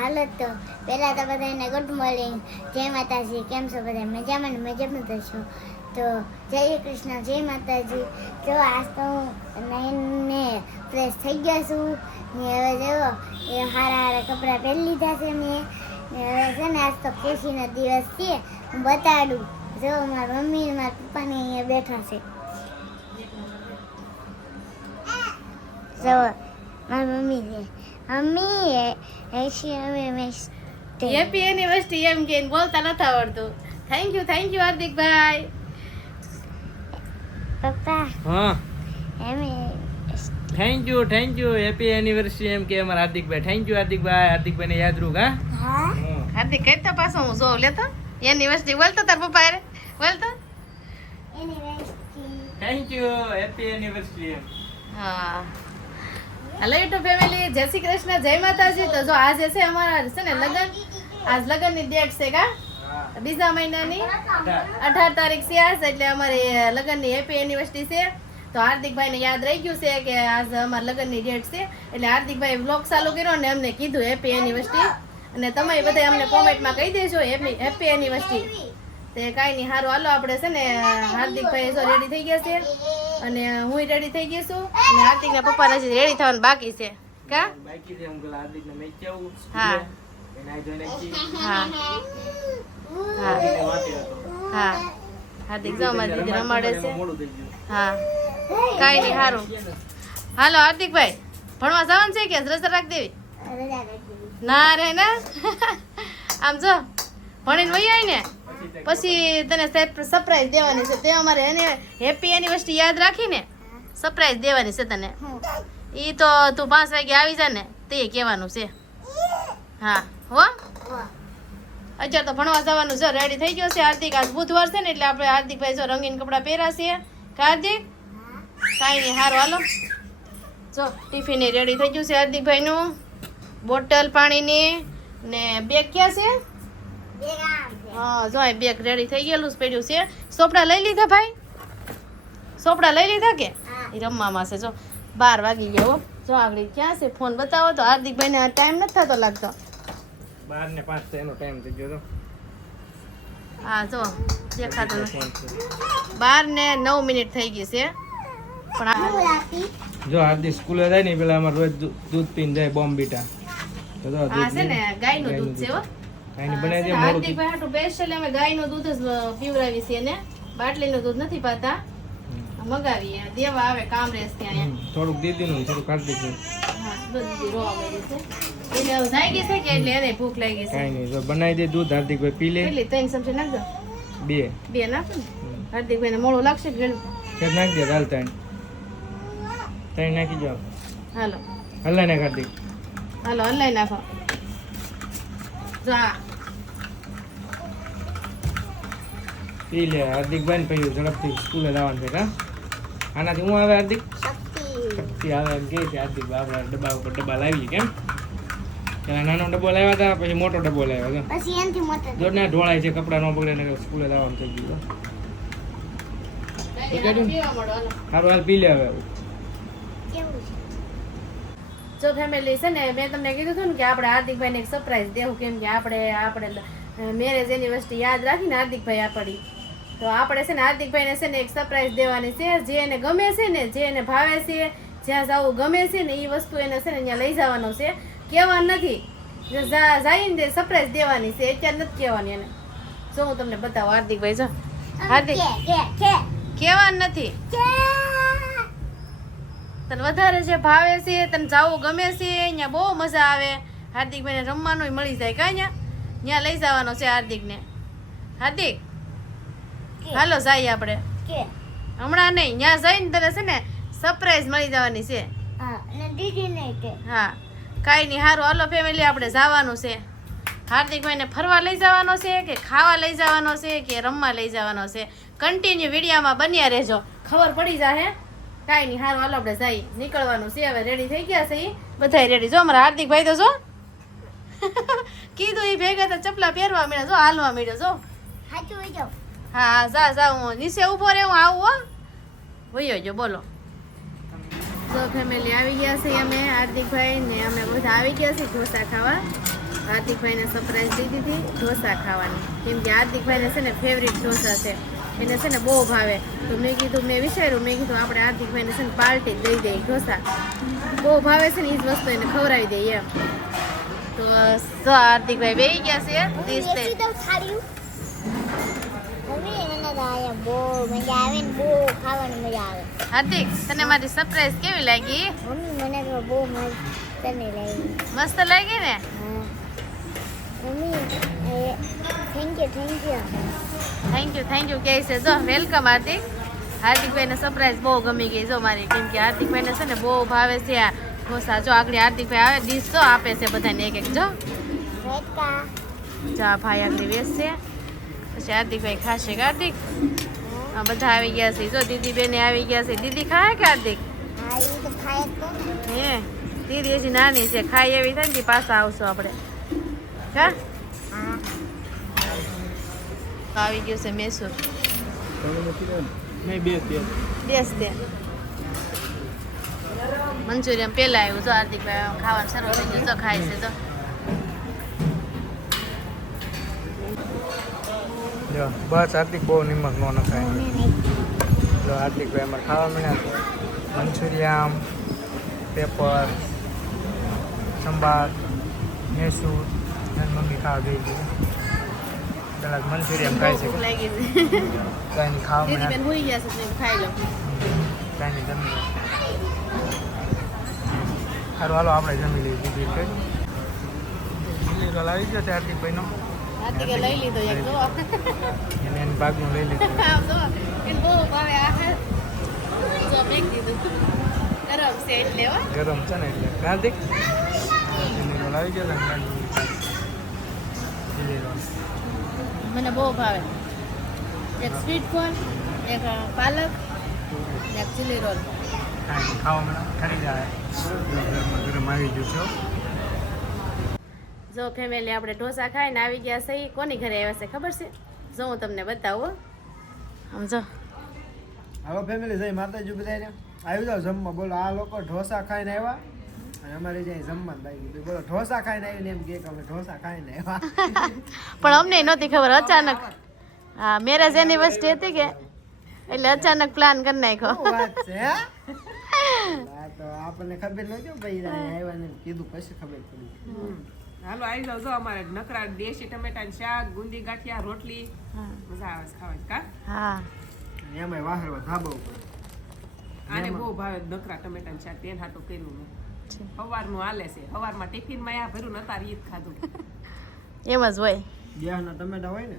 હાલો તો પહેલાં તો બધાને ગુડ મોર્નિંગ, જય માતાજી. કેમ છો બધા? મજામાં ને મજામાં થશો તો જય શ્રી કૃષ્ણ, જય માતાજી. જો આજ તો હું નાઈને ફ્રેશ થઈ ગયા છું ને હવે જો એ હારા કપડાં પહેરી લીધા છે મેં ને હવે છે ને આજ તો ખુશીનો દિવસ છે. હું બતાડું, જો મારા મમ્મી ને મારા પપ્પાને અહીંયા બેઠા છે. જો મારી મમ્મી છે. મમ્મી હેપી એનિવર્સરી એમ કે બોલતા નથી આવડતું. થેન્ક યુ હાર્દિકભાઈ. પપ્પા હા એમ થેન્ક યુ હેપી એનિવર્સરી એમ કે અમારા હાર્દિકભાઈ. થેન્ક યુ હાર્દિકભાઈને યાદ રૂક. હા હાર્દિક કહેતા પાછો હું જોઉં લેતો એનિવર્સરી બોલતો તાર પપ્પા હારે બોલતો. Thank you happy anniversary. હા હેલો યુટ્યુબ ફેમિલી, જય શ્રી કૃષ્ણ, જય માતાજી. તો જો આજે છે અમારા છે ને લગન, આજ લગનની ડેટ છે કા બીજા મહિનાની 18 તારીખ છે આજ, એટલે અમારે લગનની હેપી એનિવર્સરી છે. તો હાર્દિકભાઈને યાદ રહી ગયું છે કે આજ અમારા લગનની ડેટ છે, એટલે હાર્દિકભાઈ વ્લોગ ચાલુ કર્યો ને અમને કીધું હેપી એનિવર્સરી. અને તમે બધા અમને કોમેન્ટમાં કહી દેજો હેપી એનિવર્સરી. તે કાંઈ નહીં, સારું હાલો આપણે છે ને હાર્દિકભાઈ જો રેડી થઈ ગયા છે અને હું રેડી થઈ ગઈ છું અને હાર્દિકના પપ્પાને હજી રેડી થવાનું બાકી છે કા? બાકી છે અંકલ હાર્દિકને મેં કેવું હા એના જોઈને કી હા હા એને વાતે હતો. હા હાર્દિક જો અમારી દીદી રમાડે છે. મોડું થઈ ગયું. હા કાંઈ નહીં, સારું હાલો હાર્દિકભાઈ ભણવા જવાનું છે કે રજા રાખ દેવી? ના રે ના આમ જો ભણીને વહી આવી ને પછી તને સરપ્રાઈઝ દેવાની છે. તે અમારે એને હેપી એનિવર્સરી યાદ રાખીને સરપ્રાઈઝ દેવાની છે તને. ઈ તો તું 5 વાગે આવી જા ને તે કહેવાનું છે. હા હો અત્યારે તો ભણવા જવાનું છે. રેડી થઈ ગયો છે હાર્દિક. આજ બુધવાર છે ને એટલે આપણે હાર્દિકભાઈ જો રંગીન કપડાં પહેર્યા છે કે હાર્દિક? કાંઈ નહીં, સારું હાલો. જો ટિફિન રેડી થઈ ગયું છે હાર્દિકભાઈનું, બોટલ પાણીની ને બેગ ક્યાં છે? હા જો આ બેગ રેડી થઈ ગયેલું પડ્યું છે. સોપડા લઈ લીધા ભાઈ? સોપડા લઈ લીધા કે એ રમવામાં છે? જો 12 વાગી ગયા હો. જો આગળ ક્યાં છે ફોન બતાવો તો. હાર્દિકભાઈને આ ટાઈમ નથી થતો લાગતો. 12 ને 5 એનો ટાઈમ થઈ ગયો તો. હા જો દેખાતો નથી. 12 ને 9 મિનિટ થઈ ગઈ છે પણ જો હાર્દિક સ્કૂલે જાય ને પેલા અમારે રોજ દૂધ પીને જાય બોમ્બીટા. તો જો આ દૂધ છે ને ગાયનું દૂધ છે હો. કાઈ નહીં બનાવી દે મોડું. હાર્દિકભાઈ હાટુ સ્પેશિયલ અમે ગાયનું દૂધ જ પીવડાવી છે ને, બાટલીનું દૂધ નથી પાતા. મગાવીએ દેવા આવે કામરેજ ત્યાં. થોડુંક દીદીનું થોડુંક હાર્દિકનું. હા બધી રોવા મળી છે. એને હવે જાગી છે કે એટલે એને ભૂખ લાગી છે. કાઈ નહીં, જો બનાવી દે દૂધ હાર્દિકભાઈ પી લે. કેટલી 3 ચમચી નાખજો. 2 નાખો ને. હાર્દિકભાઈને મોડું લાગશે કે ગળું? ખેત નાખી દે હાલ ત્રણ નાખી જાઓ. હાલો હલ્લા નાખ હાર્દિક. હાલો હલાઈ નાખો. જો આ પી લે હાર્દિકભાઈ ને પછી ઝડપથી સ્કૂલે જવાનું છે કા? આનાથી હું આવે હાર્દિક? શક્તિ આવે એમ કે હાર્દિક આપણા ડબ્બા ઉપર ડબ્બા લાવીએ કેમ? પેલા નાનો ડબ્બો લાવ્યા હતા પછી મોટો ડબ્બો લાવ્યો છે. પછી એનથી મોટો જો ના ઢોળાય છે કપડા ન બગડે ને સ્કૂલે જવાનું થઈ ગયું. પીવા મળો હાલો. સારું હાલ પી લે હવે. કેવું છે? જો ફેમિલી છે ને મેં તમને કીધું હતું ને કે આપણે હાર્દિકભાઈને એક સરપ્રાઈઝ દેવું, કેમ કે આપણે મેરેજ એનિવર્સરી યાદ રાખીને હાર્દિકભાઈ આપણી, તો આપણે છે ને હાર્દિકભાઈને છે ને એક સરપ્રાઈઝ દેવાની છે. જે એને ગમે છે ને, જે એને ભાવે છે, જ્યાં જવું ગમે છે ને એ વસ્તુ એને છે ને અહીંયા લઈ જવાનું છે. કહેવાનું નથી, જઈને સરપ્રાઈઝ દેવાની છે, અત્યારે નથી કહેવાની એને. જો હું તમને બતાવું હાર્દિકભાઈ, જો હાર્દિક કહેવાનું નથી. તને વધારે જે ભાવે છે, તને જવું ગમે છે, અહીંયા બહુ મજા આવે. હાર્દિકભાઈને રમવાનું મળી જાય કાંઈ ત્યાં લઈ જવાનો છે હાર્દિકને. હાર્દિક હાલો જાય આપણે હમણાં નહીં, ત્યાં જઈને તને છે ને સરપ્રાઈઝ મળી જવાની છે. હા કાંઈ નહીં, સારું હાલો ફેમિલી આપણે જવાનું છે. હાર્દિકભાઈને ફરવા લઈ જવાનો છે કે ખાવા લઈ જવાનો છે કે રમવા લઈ જવાનો છે? કન્ટિન્યુ વિડીયોમાં બન્યા રહેજો, ખબર પડી જાય. કાંઈ નહીં, સારું હાલો આપણે જઈએ, નીકળવાનું છે હવે. રેડી થઈ ગયા છે એ બધા રેડી. જો અમારા હાર્દિકભાઈ તો જો કીધું એ ભેગા તો ચપલા પહેરવા મળ્યા, જો હાલવા મળ્યો. જો હા જા હું નીચે ઊભો રહે, હું આવું હો. વયો જો બોલો. તો ફેમિલી આવી ગયા છે અમે હાર્દિકભાઈ ને અમે બધા આવી ગયા છે ઢોસા ખાવા. હાર્દિકભાઈને સરપ્રાઈઝ દીધી હતી ઢોસા ખાવાની, કેમ કે હાર્દિકભાઈને છે ને ફેવરિટ ઢોસા છે, એને છે ને બહુ ભાવે. તો મેં કીધું, મેં વિચાર્યું, મેં કીધું આપણે હાર્દિકભાઈને છે ને પાર્ટી દઈ દઈએ, ઢોસા બહુ ભાવે છે ને એ જ વસ્તુ એને ખવડાવી દઈએ એમ. તો હાર્દિકભાઈ બેસી ગયા છે ડીશ લઈને. બહુ મજા આવે ને, બહુ ખાવાની મજા આવે. હાર્દિક, તને મારી સરપ્રાઈઝ કેવી લાગી? મમ્મી મને તો બહુ મસ્ત લાગી. મસ્ત લાગી ને? Mummy thank you thank you કહે છે. જો વેલકમ હાર્દિક. હાર્દિકભાઈને સરપ્રાઈઝ બહુ ગમી ગઈ જો મારી, કેમ કે હાર્દિકભાઈને છે ને બહુ ભાવે છે આ ઢોસા. જો આગળ હાર્દિકભાઈ આવે ડીશ જો આપે છે બધાને એક એક. જો જા ભાઈ આગળ બેસશે, પછી હાર્દિકભાઈ ખાશે. હાર્દિક આ બધા આવી ગયા છે. જો દીદી બેને આવી ગયા છે. દીદી ખાય કે હાર્દિક? હે દીદી હજી નાની છે, ખાઈ એવી થાય ને પાછા આવશું આપણે. હા આવી ગયું છે મેસૂર. બેસ દે. મંચુરિયન પેલા આવ્યું. જો હાર્દિકભાઈ ખાવાનું શરૂ થઈ ગયું. જો ખાય છે. જો બસ હાર્દિક બહુ નિમક ન નખાય. જો હાર્દિકભાઈ અમારે ખાવા મળ્યા મંચુરિયન, પેપર, સંભાર, મેસૂર અને મમ્મી ખાવા ગઈ હતી. પેલા મંચુરિયન ખાય છે, ભૂખ લાગી છે. કાંઈ ખાવા દીદી મળ્યા બેન હોઈ ગયા છે, ખાઈ લો. કાંઈ જમી લો. સારું હાલો આપણે જમી લઈએ. બીજું કઈ દિલ્હી રોલ આવી ગયો છે હાર્દિકભાઈનો. હાર્દિકે લઈ લીધો એક. જો એને એની ભાગનું લઈ લીધું. આમ જો એને બહુ ભાવે. આ જો મેં કીધું ગરમ છે એટલે હો. ગરમ છે ને એટલે હાર્દિક દિલ્હી રોલ આવી ગયો ને દિલ્હી રોલ. મને બહુ ભાવે. એક સ્વીટ કોર્ન, એક પાલક, એક ચીલી રોલ. કાંઈ ખાવા મળે ખરી જાય. ગરમ ગરમ આવી ગયું છે. જો ફેમિલી આપણે ઢોસા ખાઈને આવી ગયા છે. કોની ઘરે આવ્યા છે ખબર છે? જો હું તમને બતાવું. આમ જો હાલો ફેમિલી જય માતાજી બધાને. આવી જાવ જમવા. બોલો આ લોકો ઢોસા ખાઈને આવ્યા અને અમારે જ્યાં જમવાનું બાકી ગયું. બોલો ઢોસા ખાઈને આવીને એમ કે અમે ઢોસા ખાઈને આવ્યા. પણ અમને નહોતી ખબર. અચાનક હા મેરેજ એનિવર્સરી હતી કે એટલે અચાનક પ્લાન કરી નાખ્યો. શું વાત છે હે? આ તો આપણને ખબર નહોતી ભાઈ આવ્યા ને કીધું પછી ખબર પડી. હાલો આવી જાવ. જો અમારે નકરા દેશી ટમેટાનું શાક, ગુંદી ગાંઠિયા, રોટલી મજા આવે છે ખાવાની. કા હા અને એમાંય વાહરવા ધાબા ઉપર. આને બહુ ભાવે નકરા ટમેટાનું શાક. તેન હાટું કર્યું મેં. સવારનું હાલે છે. સવારમાં ટિફિનમાં આ ભર્યું નતા ઈ જ ખાધું. એમ જ હોય. ગેસના ટમેટા હોય ને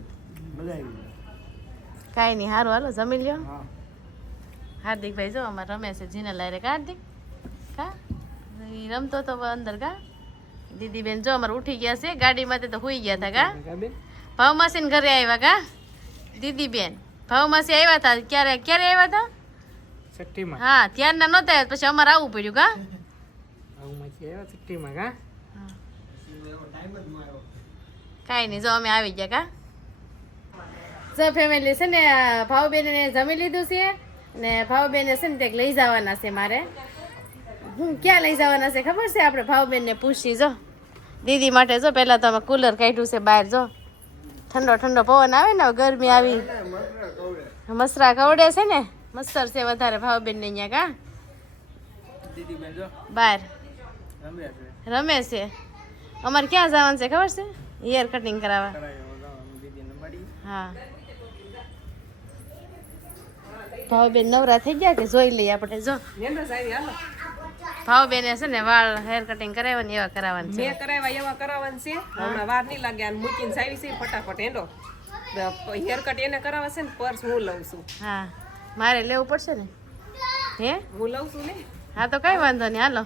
બધા આવી જાય. કાંઈ નહીં, સારું હાલો જમી લ્યો. હા હાર્દિકભાઈ જો અમારે રમે છે જીને લારે. કા હાર્દિક? કા ઈ રમતો તો અંદર. કા દીદી બેન જો અમારે ઉઠી ગયા છે. ગાડીમાંથી તો હુઈ ગયા હતા. કા ભાવ માસી ઘરે આવ્યા. કા દીદી બેન ભાવ માસી આવ્યા હતા. ક્યારે આવ્યા હતા? છઠ્ઠીમાં. હા ત્યારના નહોતા આવ્યા, પછી અમારે આવવું પડ્યું. કા આવુંમાંથી આવ્યા છઠ્ઠીમાં. કા કાંઈ નહીં, જો અમે આવી ગયા. કા જો ફેમિલી છે ને ભાવબેને જમી લીધું છે ને ભાવબેને છે ને તે લઈ જવાના છે મારે. હું ક્યાં લઈ જવાના છે ખબર છે? આપણે ભાવબેનને પૂછી. જો દીદી માટે જો પહેલાં તો અમે કુલર કાઢ્યું છે બહાર. જો ઠંડો ઠંડો પવન આવે ને, ગરમી આવી, મસરા કવડે છે ને, મચ્છર છે વધારે ભાવબેનને અહીંયા. કા દીદી બેન જો બહાર રમે છે. રમે છે. અમારે ક્યાં જવાનું છે ખબર છે? હેર કટિંગ કરાવવા. દીદીને મળી. હા ભાવબેન નવરા થઈ ગયા કે જોઈ લઈએ આપણે. જો નેંદસ આવી. હાલો ભાવબેને છે ને વાળ હેર કટિંગ કરાવવા ને એવા કરાવવાનું છે. મેં કરાવ્યા એવા કરાવવાનું છે. હમણાં વાર નહીં લાગે. આને મૂકીને આવી છે ફટાફટ એનો હેરકટ એને કરાવે છે ને. પર્સ હું લઉં છું. હા મારે લેવું પડશે ને. હે હું લઉં છું ને. હા તો કઈ વાંધો નહીં, હાલો.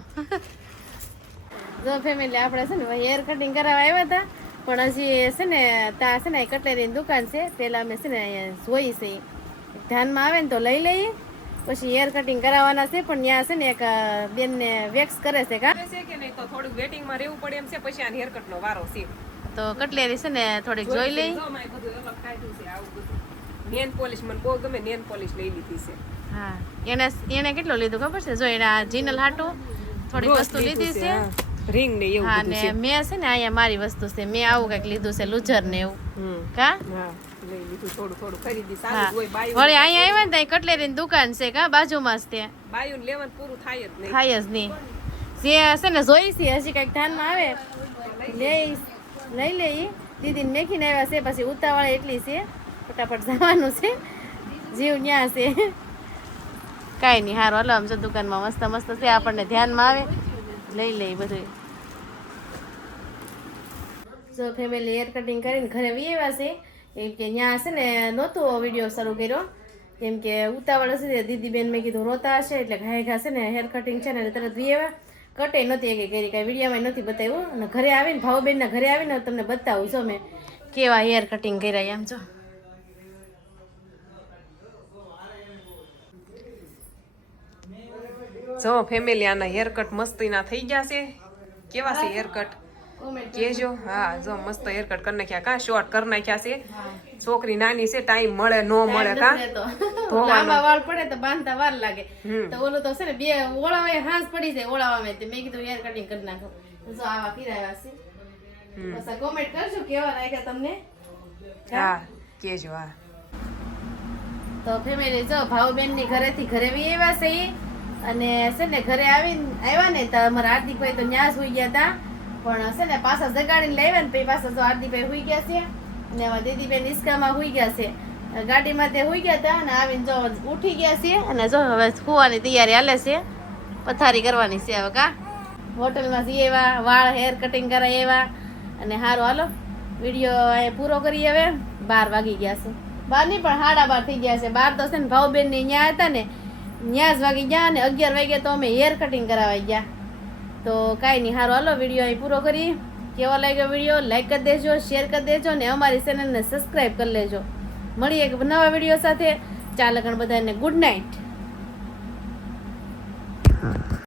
જો ફેમિલી આપણે છે ને હેર કટિંગ કરાવવા આવ્યા હતા, પણ હજી છે ને ત્યાં છે ને કટલેરીની દુકાન છે. પેલા અમે છે ને અહીંયા જોઈ છે, ધ્યાનમાં આવે ને તો લઈ લઈએ. પછી હેર કટિંગ કરાવવાના છે, પણ ત્યાં છે ને એક બેનને વેક્સ કરે છે. કા છે કે નહીં તો થોડુંક વેટિંગમાં રહેવું પડે એમ છે. પછી આ હેરકટનો વારો છે. તો કટલેરી છે ને થોડીક જોઈ લઈ. જો માય બધું અલગ કાઢ્યું છે. આવું બધું નેન પોલિશ મને બહુ ગમે. નેન પોલિશ લઈ લીધી છે. હા એને કેટલું લીધું ખબર છે? જો એના જીનલ હાટું થોડીક રોજ વસ્તુ લીધું લીધી છે, છે. હા. રિંગ ને એવું હા બધું ને છે મેં છે ને અહીંયા મારી વસ્તુ છે મેં આવું કંઈક લીધું છે લુઝર ને એવું હમ. કા હા લઈ લીધું થોડું થોડું ખરીદી હા સારું જ હોય બાયું વળી અહીંયા આવ્યા ને ત્યાં કટલેરીની દુકાન છે કા બાજુમાં જ ત્યાં બાયું લેવાનું પૂરું થાય જ નહીં થાય જ નહીં જે છે ને જોઈ છે હજી કંઈક ધ્યાનમાં આવે લઈ લઈ દીદીને મેકીને આવ્યા છે પછી ઉતાવળ એટલી છે ફટાફટ જવાનું છે જીવ ન્યા છે કાંઈ નહીં હારું હાલો આમ જો દુકાનમાં મસ્ત મસ્ત છે આપણને ધ્યાનમાં આવે લઈ લઈ બધું જો ફેમિલી હેર કટિંગ કરીને ઘરે વી આવ્યા છે કેમ કે ત્યાં છે ને નહોતો વિડીયો શરૂ કર્યો કેમ કે ઉતાવળ હશે દીદીબેન મેં કીધું રોતા હશે એટલે ઘાય ઘા છે ને હેર કટિંગ છે ને તરત વી આવ્યા કટે નહોતી એક કરી કાંઈ વિડીયોમાં નથી બતાવ્યું અને ઘરે આવીને ભાવબેનના ઘરે આવીને તમને બતાવું છો મેં કેવા હેર કટિંગ કર્યા એમ જો જો ફેમિલી આના હેરકટ મસ્તીના થઈ ગયા છે કેવા છે હેરકટ કેજો હા જો મસ્ત હેરકટ કરી નાખ્યા કા શોર્ટ કરી નાખ્યા છે છોકરી નાની છે ટાઈમ મળે નો મળે કા લાંબા વાળ પડે તો બાંધતા વાર લાગે તો ઓલું તો છે ને બે ઓળાવે હાંસ પડી જાય ઓળાવામાં મેં કીધું હેર કટિંગ કરી નાખો જો આવા કિરાયા છે બસ કોમેન્ટ કરજો કેવા લાગ્યા તમને હા કેજો હા તો ફેમિલી જો ભાવબેન ની ઘરેથી ઘરે બી આવ્યા છે ઈ. અને છે ને ઘરે આવ્યા ને તો અમારા હાર્દિકભાઈ તો ન્યા સુઈ ગયા હતા પણ છે ને પાછા જગાડીને લાવ્યા ને પછી પાછા જો હાર્દિકભાઈ સુઈ ગયા છે અને આમાં દીદીબેન ઈસ્કામાં સુઈ ગયા છે ગાડીમાં તે સુઈ ગયા હતા અને આવીને જો ઉઠી ગયા છે અને જો હવે સુવાની તૈયારી હાલે છે પથારી કરવાની છે હવે કા હોટલમાં જઈ આવ્યા વાળ હેર કટિંગ કરાવી આવ્યા અને સારું હાલો વિડીયો અહીંયા પૂરો કરી હવે 12 વાગી ગયા છે 12 નહીં પણ 12:30 થઈ ગયા છે 12 તો છે ને ભાવબેન ની ન્યા હતા ને ન્યા જ વાગી ગયા અને 11 વાગે તો અમે હેર કટિંગ કરાવવા ગયા તો કાંઈ નહીં સારું હાલો વિડીયો અહીં પૂરો કરી કેવો લાગ્યો વિડીયો લાઈક કરી દેજો શેર કરી દેજો ને અમારી ચેનલને સબસ્ક્રાઈબ કરી લેજો મળીએ એક નવા વિડીયો સાથે ચાલો બધાને ગુડ નાઇટ